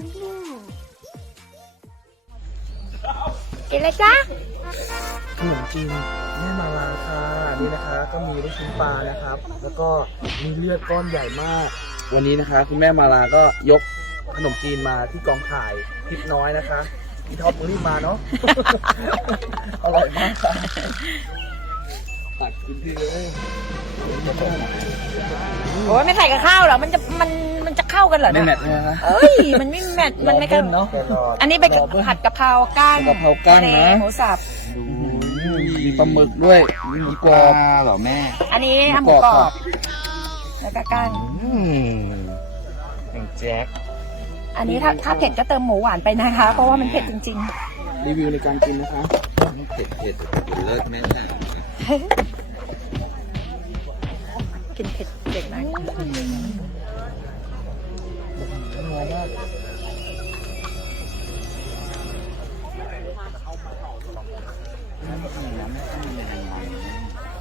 มพึ่งหนุ่มชนลูกกินเลยจ้าขนมจีนแม่มาลาค่ะนี่นะคะ ก็มีลูกชิ้นปลานะครับ แล้วก็มีเลือดก้อนใหญ่มาก วันนี้นะคะ คุณแม่มาลาก็ยกขนมจีนมาที่กองถ่ายทิพน้อยนะคะพี่ท็อปรีบมาเนาะอร่อยมากค่ะตักกินทีเลยโอ้ยไม่ใส่กับข้าวเหรอมันจะมันมันจะ เข้ากันเหรอไม่เนี่ยแมทใช่ไหมคะเอ้ย มันไม่แมทมันไม่กันรอเบิ้ลเนาะ อันนี้เป็นผัดกะเพราก้านกะเพราก้านนะทะเลหมูสับ มีปลาหมึกด้วยมีหมูกรอบเหรอแม่ อันนี้ทำหมูกรอบแล้วก็ก้าน อืมอย่างแจ็คอันนี้ถ้าถ้าเผ็ดก็เติมหมูหวานไปนะคะ เพราะว่ามันเผ็ดจริง รีวิวในการกินนะคะเผ็ดเผ็ดเลิศแม่ๆกินเผ็ดเด็ก นะ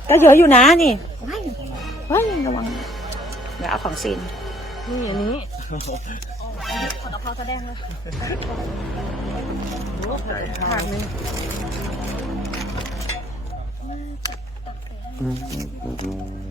ก็เยอะอยู่นะนี่ว้ายว้ายระวังเดี๋ยวเอาของซีนนี่อันนี้ขอกะเพราแสดงเลยผักนึงอั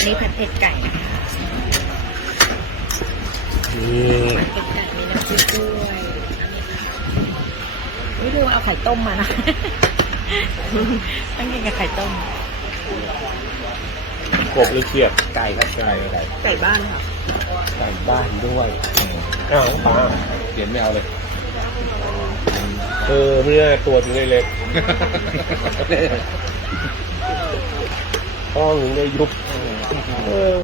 นนี้ผัดเผ็ดไก่นะคะ นี่เผ็ดไก่มีน้ำ พริกด้วยอันนี้ค่ะนี่ดูเอาไข่ต้มมานะต้องกินกับไข่ต้มกบหรือเขียดไก่ครับไก่ไก่ไก่บ้านค่ะไก่บ้านด้วยอ้าวป้าเขียนไม่เอาเลย เออเมื่อตัวถึงได้เล็กห้องถึงได้ยุบเออ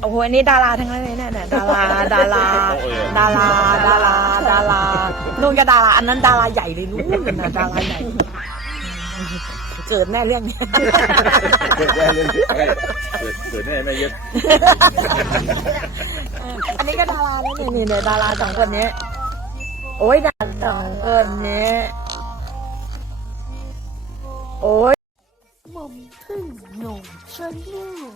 โอ้โหอันนี้ดาราทั้งนั้นเลยเนี่ยเนี่ยดาราดาราโอ้ยดาราดาราดารานู่นก็ดาราอันนั้นดาราใหญ่เลยนู่นน่ะดาราใหญ่เกิดแน่เรื่องนี้เกิดได้เลยเกิดเกิดแน่แม่เย็บอันนี้ก็ดาราแล้วนี่นี่เนี่ยดาราสองคนนี้โอ้ยดาราสองคนนี้โอ้ยหม่อมพึ่งหนุ่มชนลูก